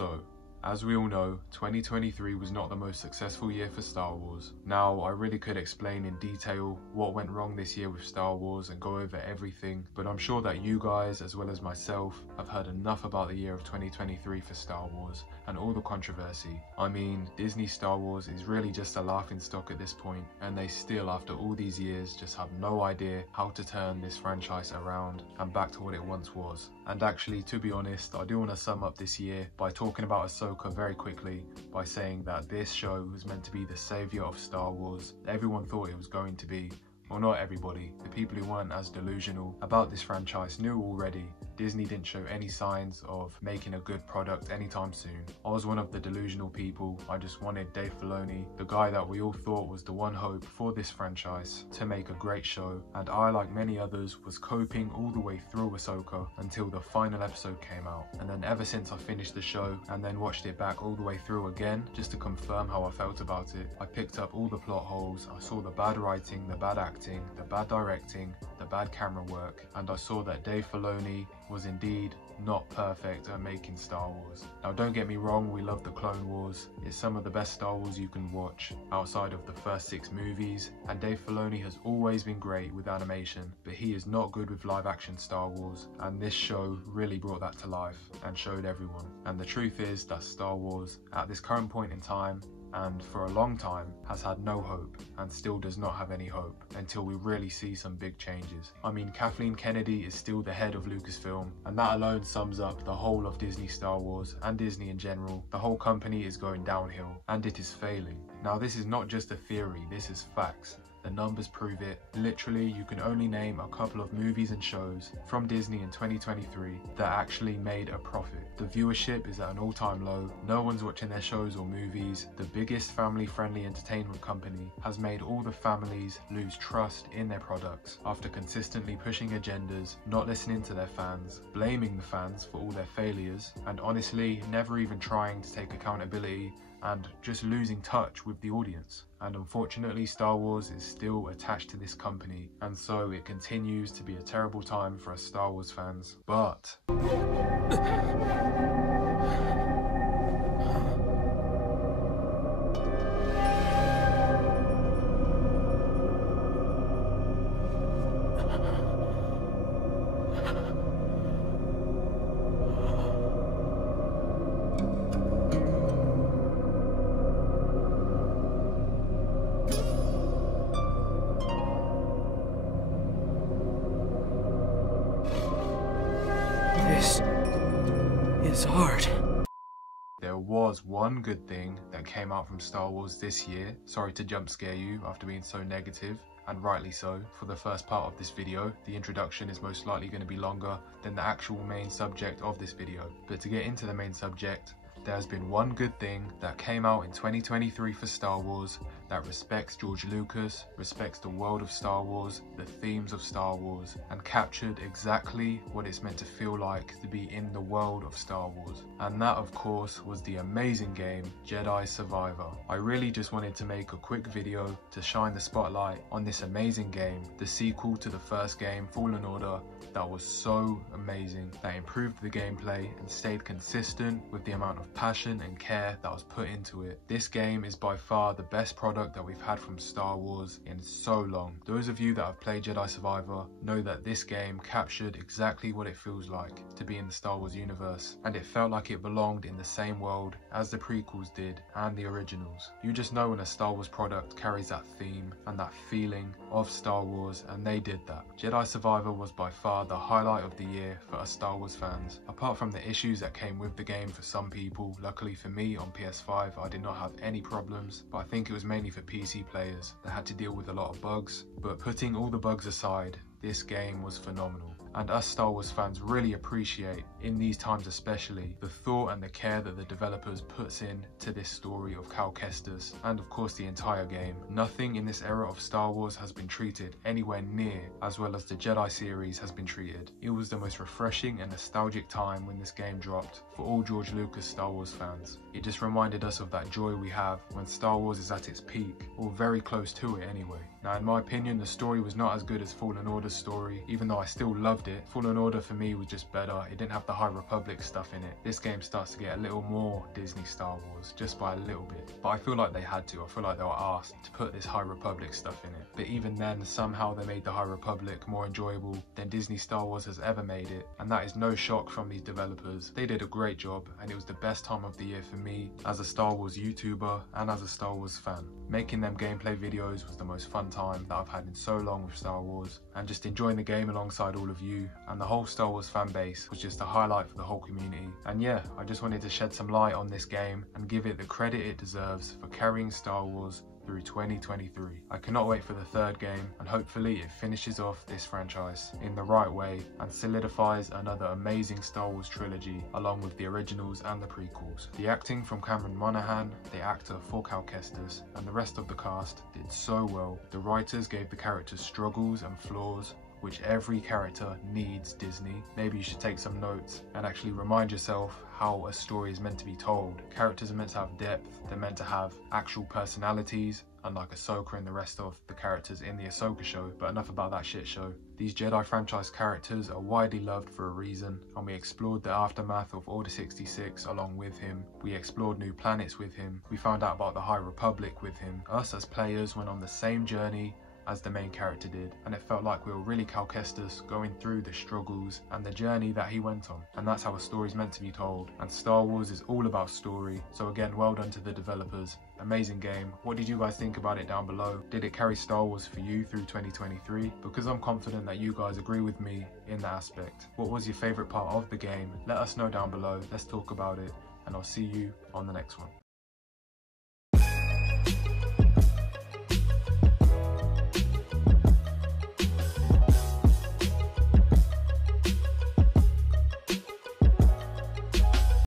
So, as we all know, 2023 was not the most successful year for Star Wars. Now, I really could explain in detail what went wrong this year with Star Wars and go over everything, but I'm sure that you guys, as well as myself, have heard enough about the year of 2023 for Star Wars and all the controversy. I mean, Disney Star Wars is really just a laughingstock at this point, and they still, after all these years, just have no idea how to turn this franchise around and back to what it once was. And actually, to be honest, I do want to sum up this year by talking about Ahsoka very quickly, by saying that this show was meant to be the saviour of Star Wars. Everyone thought it was going to be. Well, not everybody. The people who weren't as delusional about this franchise knew already. Disney didn't show any signs of making a good product anytime soon. I was one of the delusional people. I just wanted Dave Filoni, the guy that we all thought was the one hope for this franchise, to make a great show. And I, like many others, was coping all the way through Ahsoka until the final episode came out. And then ever since I finished the show and then watched it back all the way through again, just to confirm how I felt about it, I picked up all the plot holes. I saw the bad writing, the bad acting, the bad directing, the bad camera work, and I saw that Dave Filoni was indeed not perfect at making Star Wars. Now, don't get me wrong, we love the Clone Wars. It's some of the best Star Wars you can watch outside of the first 6 movies, and Dave Filoni has always been great with animation, but he is not good with live action Star Wars, and this show really brought that to life and showed everyone. And the truth is that Star Wars, at this current point in time, and for a long time, has had no hope and still does not have any hope until we really see some big changes. I mean, Kathleen Kennedy is still the head of Lucasfilm, and that alone sums up the whole of Disney Star Wars and Disney in general. The whole company is going downhill and it is failing. Now, this is not just a theory, this is facts. The numbers prove it. Literally, you can only name a couple of movies and shows from Disney in 2023 that actually made a profit. The viewership is at an all-time low. No one's watching their shows or movies. The biggest family-friendly entertainment company has made all the families lose trust in their products after consistently pushing agendas, not listening to their fans, blaming the fans for all their failures, and honestly, never even trying to take accountability and just losing touch with the audience. And unfortunately, Star Wars is still attached to this company, and so it continues to be a terrible time for us Star Wars fans. But this is hard. there was one good thing that came out from Star Wars this year. Sorry to jump scare you after being so negative, and rightly so. For the first part of this video, the introduction is most likely going to be longer than the actual main subject of this video. But to get into the main subject, there has been one good thing that came out in 2023 for Star Wars that respects George Lucas, respects the world of Star Wars, the themes of Star Wars, and captured exactly what it's meant to feel like to be in the world of Star Wars. And that, of course, was the amazing game Jedi Survivor. I really just wanted to make a quick video to shine the spotlight on this amazing game, the sequel to the first game, Fallen Order, that was so amazing, that improved the gameplay and stayed consistent with the amount of passion and care that was put into it. This game is by far the best product that we've had from Star Wars in so long. Those of you that have played Jedi Survivor know that this game captured exactly what it feels like to be in the Star Wars universe, and it felt like it belonged in the same world as the prequels did and the originals. You just know when a Star Wars product carries that theme and that feeling of Star Wars, and they did that. Jedi Survivor was by far the highlight of the year for us Star Wars fans. Apart from the issues that came with the game for some people, luckily for me on PS5 I did not have any problems, but I think it was mainly for PC players that had to deal with a lot of bugs. But putting all the bugs aside, this game was phenomenal. And us Star Wars fans really appreciate, in these times especially, the thought and the care that the developers puts in to this story of Cal Kestis, and of course the entire game. Nothing in this era of Star Wars has been treated anywhere near as well as the Jedi series has been treated. It was the most refreshing and nostalgic time when this game dropped for all George Lucas Star Wars fans. It just reminded us of that joy we have when Star Wars is at its peak, or very close to it anyway. Now, in my opinion, the story was not as good as Fallen Order's story, even though I still love loved it. Fallen Order for me was just better. It didn't have the High Republic stuff in it. This game starts to get a little more Disney Star Wars, just by a little bit. But I feel like they had to. I feel like they were asked to put this High Republic stuff in it. But even then, somehow they made the High Republic more enjoyable than Disney Star Wars has ever made it. And that is no shock from these developers. They did a great job, and it was the best time of the year for me as a Star Wars YouTuber and as a Star Wars fan. Making them gameplay videos was the most fun time that I've had in so long with Star Wars, and just enjoying the game alongside all of you and the whole Star Wars fan base was just a highlight for the whole community. And yeah, I just wanted to shed some light on this game and give it the credit it deserves for carrying Star Wars through 2023. I cannot wait for the third game, and hopefully it finishes off this franchise in the right way and solidifies another amazing Star Wars trilogy along with the originals and the prequels. The acting from Cameron Monaghan, the actor for Kestis, and the rest of the cast did so well. The writers gave the characters struggles and flaws which every character needs. Disney. Maybe you should take some notes and actually remind yourself how a story is meant to be told. Characters are meant to have depth, they're meant to have actual personalities, unlike Ahsoka and the rest of the characters in the Ahsoka show. But enough about that shit show. These Jedi franchise characters are widely loved for a reason, and we explored the aftermath of Order 66 along with him. We explored new planets with him. We found out about the High Republic with him. Us as players went on the same journey as the main character did, and it felt like we were really Cal Kestis going through the struggles and the journey that he went on. And that's how a story is meant to be told, and Star Wars is all about story. So again, well done to the developers. Amazing game. What did you guys think about it down below? Did it carry Star Wars for you through 2023? Because I'm confident that you guys agree with me in that aspect. What was your favorite part of the game? Let us know down below. Let's talk about it, and I'll see you on the next one.